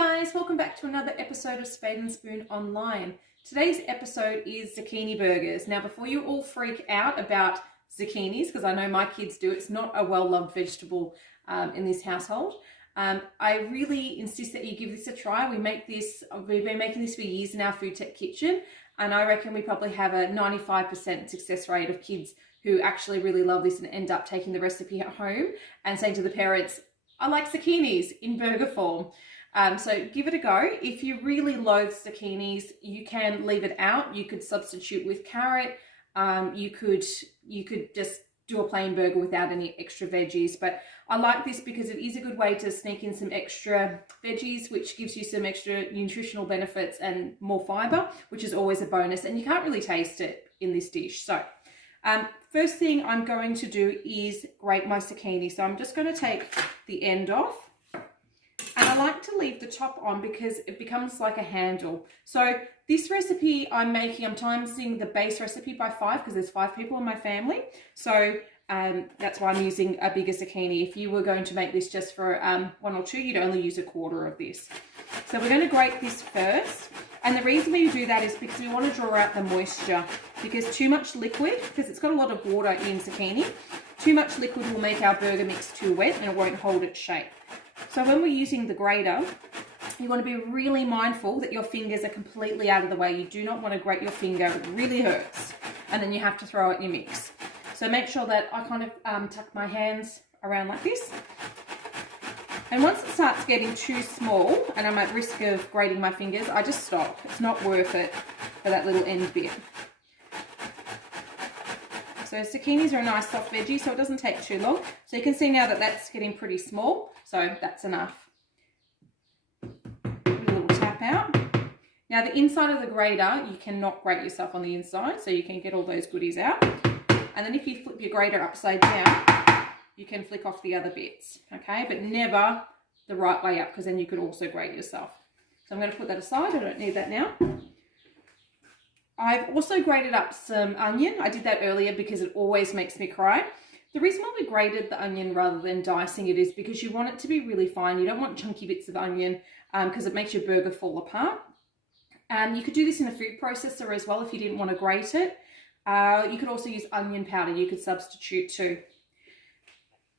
guys, welcome back to another episode of Spade and Spoon Online. Today's episode is zucchini burgers. Now before you all freak out about zucchinis, because I know my kids do, it's not a well-loved vegetable in this household. I really insist that you give this a try. We've been making this for years in our food tech kitchen, and I reckon we probably have a 95% success rate of kids who actually really love this and end up taking the recipe at home and saying to the parents, I like zucchinis in burger form. So give it a go. If you really loathe zucchinis, you can leave it out. You could substitute with carrot. You could just do a plain burger without any extra veggies. But I like this because it is a good way to sneak in some extra veggies, which gives you some extra nutritional benefits and more fiber, which is always a bonus. And you can't really taste it in this dish. So first thing I'm going to do is grate my zucchini. So I'm just going to take the end off. And I like to leave the top on because it becomes like a handle. So this recipe I'm timesing the base recipe by 5 because there's 5 people in my family. So that's why I'm using a bigger zucchini. If you were going to make this just for 1 or 2, you'd only use a quarter of this. So we're going to grate this first. And the reason we do that is because we want to draw out the moisture, because too much liquid, because it's got a lot of water in zucchini, too much liquid will make our burger mix too wet and it won't hold its shape. So when we're using the grater, you want to be really mindful that your fingers are completely out of the way. You do not want to grate your finger, it really hurts. And then you have to throw it in your mix. So make sure that I kind of tuck my hands around like this. And once it starts getting too small and I'm at risk of grating my fingers, I just stop. It's not worth it for that little end bit. So zucchinis are a nice soft veggie, so it doesn't take too long. So you can see now that that's getting pretty small, so that's enough. Put a little tap out. Now the inside of the grater, you cannot grate yourself on the inside, so you can get all those goodies out. And then if you flip your grater upside down, you can flick off the other bits, okay? But never the right way up, because then you could also grate yourself. So I'm going to put that aside, I don't need that now. I've also grated up some onion. I did that earlier because it always makes me cry. The reason why we grated the onion rather than dicing it is because you want it to be really fine. You don't want chunky bits of onion because it makes your burger fall apart. You could do this in a food processor as well if you didn't want to grate it. You could also use onion powder. You could substitute too.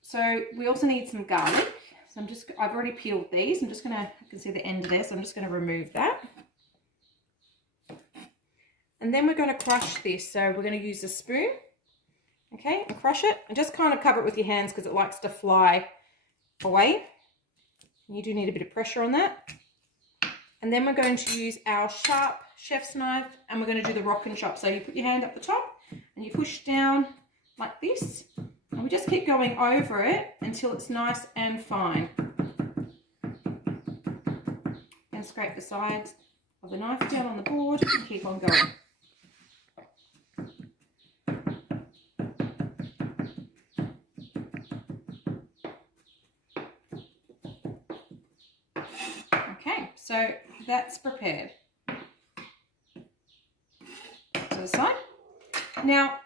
So we also need some garlic. So I've already peeled these. You can see the end there, so I'm just going to remove that. And then we're going to crush this. So we're going to use a spoon, okay, and crush it. And just kind of cover it with your hands because it likes to fly away. And you do need a bit of pressure on that. And then we're going to use our sharp chef's knife and we're going to do the rock and chop. So you put your hand up the top and you push down like this. And we just keep going over it until it's nice and fine. And scrape the sides of the knife down on the board and keep on going. Okay, so that's prepared. To the side. Now,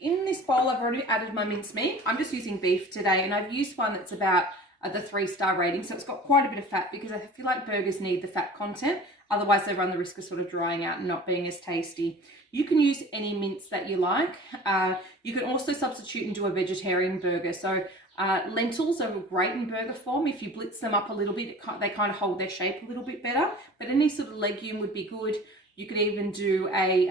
in this bowl, I've already added my mincemeat. I'm just using beef today, and I've used one that's about the 3-star rating, so it's got quite a bit of fat because I feel like burgers need the fat content. Otherwise, they run the risk of sort of drying out and not being as tasty. You can use any mince that you like. You can also substitute and do a vegetarian burger. So lentils are great in burger form. If you blitz them up a little bit, they kind of hold their shape a little bit better. But any sort of legume would be good. You could even do a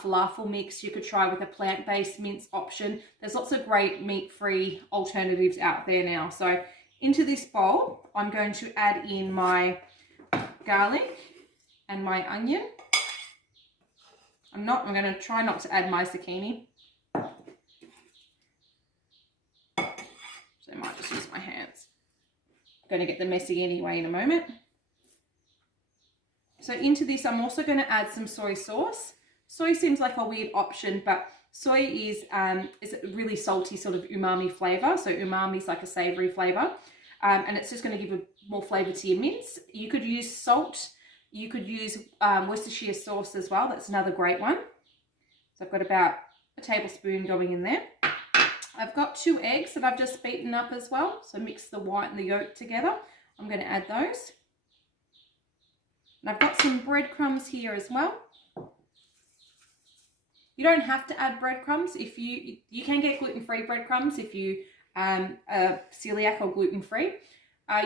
falafel mix. You could try with a plant-based mince option. There's lots of great meat-free alternatives out there now. So into this bowl, I'm going to add in my garlic and my onion. I'm going to try not to add my zucchini. So I might just use my hands. I'm going to get them messy anyway in a moment. So into this, I'm also going to add some soy sauce. Soy seems like a weird option, but soy is a really salty sort of umami flavor. So umami is like a savory flavor. And it's just going to give more flavor to your mince. You could use salt. You could use Worcestershire sauce as well. That's another great one. So I've got about a tablespoon going in there. I've got 2 eggs that I've just beaten up as well. So mix the white and the yolk together. I'm going to add those. And I've got some breadcrumbs here as well. You don't have to add breadcrumbs. If you can get gluten-free breadcrumbs if you are celiac or gluten-free.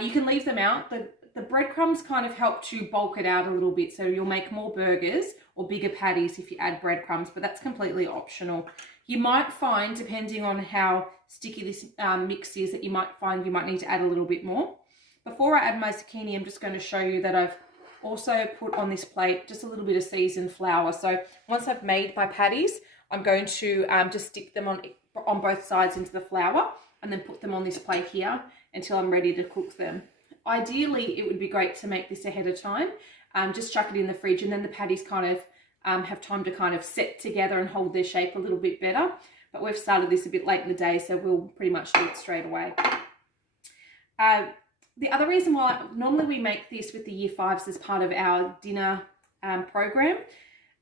You can leave them out. The breadcrumbs kind of help to bulk it out a little bit, so you'll make more burgers or bigger patties if you add breadcrumbs, but that's completely optional. You might find, depending on how sticky this mix is, that you might need to add a little bit more. Before I add my zucchini, I'm just going to show you that I've also put on this plate just a little bit of seasoned flour. So once I've made my patties, I'm going to just stick them on both sides into the flour and then put them on this plate here until I'm ready to cook them. Ideally, it would be great to make this ahead of time. Just chuck it in the fridge, and then the patties kind of have time to kind of set together and hold their shape a little bit better. But we've started this a bit late in the day, so we'll pretty much do it straight away. The other reason why normally we make this with the Year 5s as part of our dinner program,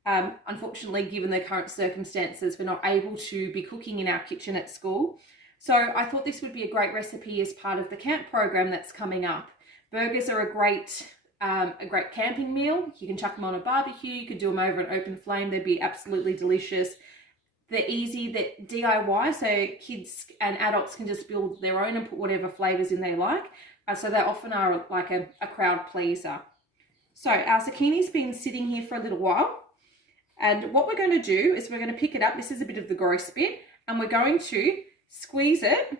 unfortunately, given the current circumstances, we're not able to be cooking in our kitchen at school. So I thought this would be a great recipe as part of the camp program that's coming up. Burgers are a great camping meal. You can chuck them on a barbecue. You could do them over an open flame. They'd be absolutely delicious. They're easy, they're DIY, so kids and adults can just build their own and put whatever flavors in they like. So they often are like a crowd pleaser. So our zucchini's been sitting here for a little while. And what we're going to do is we're going to pick it up. This is a bit of the gross bit. And we're going to squeeze it.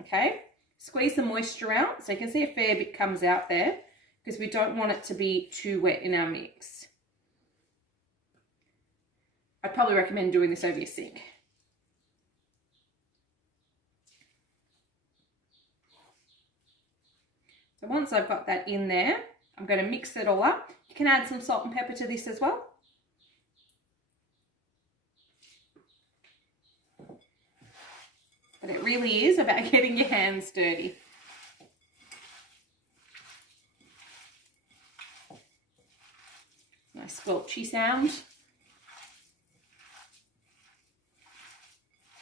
Okay. Squeeze the moisture out. So you can see a fair bit comes out there because we don't want it to be too wet in our mix. I'd probably recommend doing this over your sink. So once I've got that in there, I'm going to mix it all up. You can add some salt and pepper to this as well. But it really is about getting your hands dirty. Nice squelchy sound.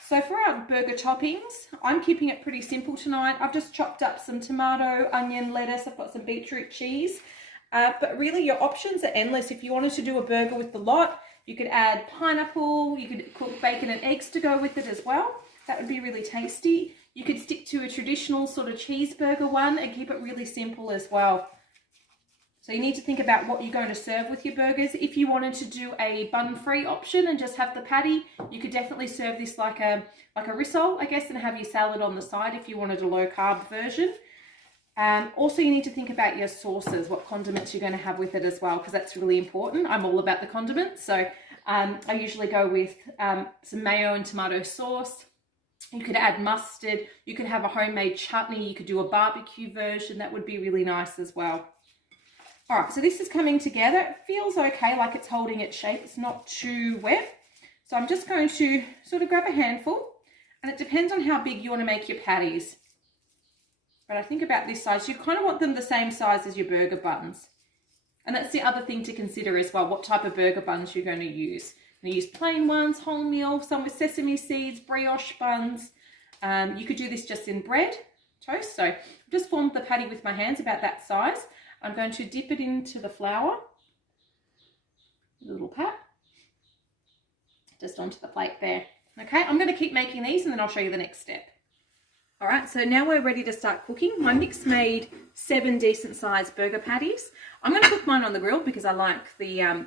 So for our burger toppings, I'm keeping it pretty simple tonight. I've just chopped up some tomato, onion, lettuce. I've got some beetroot cheese. But really your options are endless. If you wanted to do a burger with the lot, you could add pineapple. You could cook bacon and eggs to go with it as well. That would be really tasty. You could stick to a traditional sort of cheeseburger one and keep it really simple as well. So you need to think about what you're going to serve with your burgers. If you wanted to do a bun-free option and just have the patty, you could definitely serve this like a rissole, I guess, and have your salad on the side if you wanted a low-carb version. Also, you need to think about your sauces, what condiments you're going to have with it as well, because that's really important. I'm all about the condiments, so I usually go with some mayo and tomato sauce. You could add mustard. You could have a homemade chutney. You could do a barbecue version. That would be really nice as well. All right, so this is coming together. It feels okay, like it's holding its shape. It's not too wet. So I'm just going to sort of grab a handful, and it depends on how big you want to make your patties. But I think about this size, you kind of want them the same size as your burger buns. And that's the other thing to consider as well, what type of burger buns you're going to use. I'm going to use plain ones, wholemeal, some with sesame seeds, brioche buns. You could do this just in bread, toast. So I've just formed the patty with my hands about that size. I'm going to dip it into the flour, a little pat, just onto the plate there. Okay, I'm going to keep making these and then I'll show you the next step. All right, so now we're ready to start cooking. My mix made 7 decent sized burger patties. I'm going to cook mine on the grill because I like the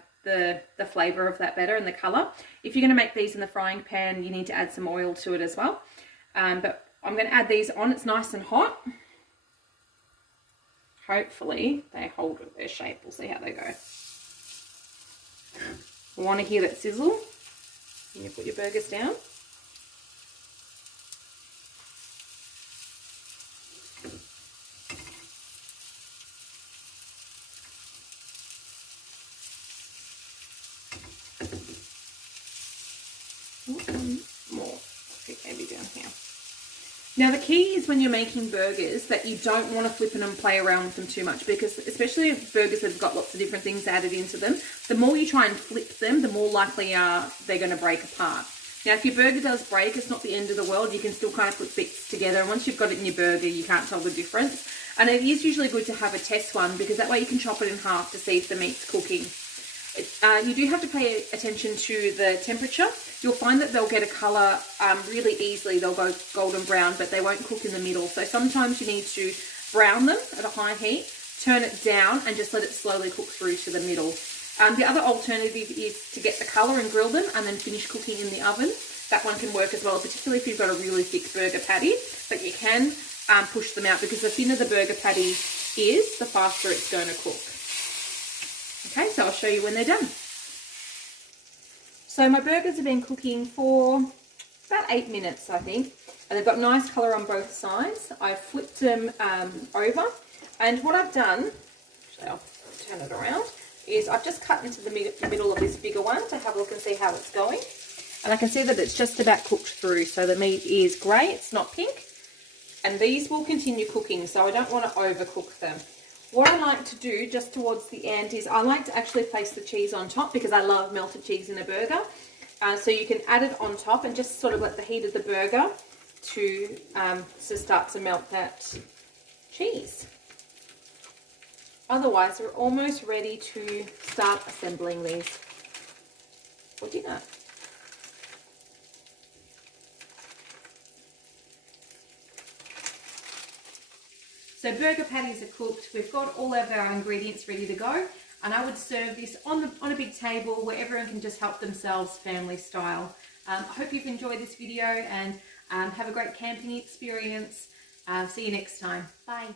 flavor of that better and the color. If you're going to make these in the frying pan, you need to add some oil to it as well. But I'm going to add these on. It's nice and hot. Hopefully they hold their shape. We'll see how they go. You want to hear that sizzle? You put your burgers down. More. Maybe down here. Now the key is when you're making burgers that you don't want to flip and play around with them too much, because especially if burgers have got lots of different things added into them, the more you try and flip them, the more likely are they're going to break apart. Now if your burger does break, it's not the end of the world. You can still kind of put bits together, and once you've got it in your burger, you can't tell the difference. And it is usually good to have a test one because that way you can chop it in half to see if the meat's cooking. You do have to pay attention to the temperature. You'll find that they'll get a colour really easily. They'll go golden brown, but they won't cook in the middle. So sometimes you need to brown them at a high heat, turn it down, and just let it slowly cook through to the middle. The other alternative is to get the colour and grill them and then finish cooking in the oven. That one can work as well, particularly if you've got a really thick burger patty. But you can push them out because the thinner the burger patty is, the faster it's going to cook. Okay, so I'll show you when they're done. So my burgers have been cooking for about 8 minutes, I think. And they've got nice colour on both sides. I've flipped them over. And what I've done, actually I'll turn it around, is I've just cut into the middle of this bigger one to have a look and see how it's going. And I can see that it's just about cooked through. So the meat is grey, it's not pink. And these will continue cooking, so I don't want to overcook them. What I like to do just towards the end is I like to actually place the cheese on top because I love melted cheese in a burger. So you can add it on top and just sort of let the heat of the burger to start to melt that cheese. Otherwise, we're almost ready to start assembling these for dinner. So burger patties are cooked. We've got all of our ingredients ready to go, and I would serve this on a big table where everyone can just help themselves, family style. I hope you've enjoyed this video and have a great camping experience. See you next time. Bye.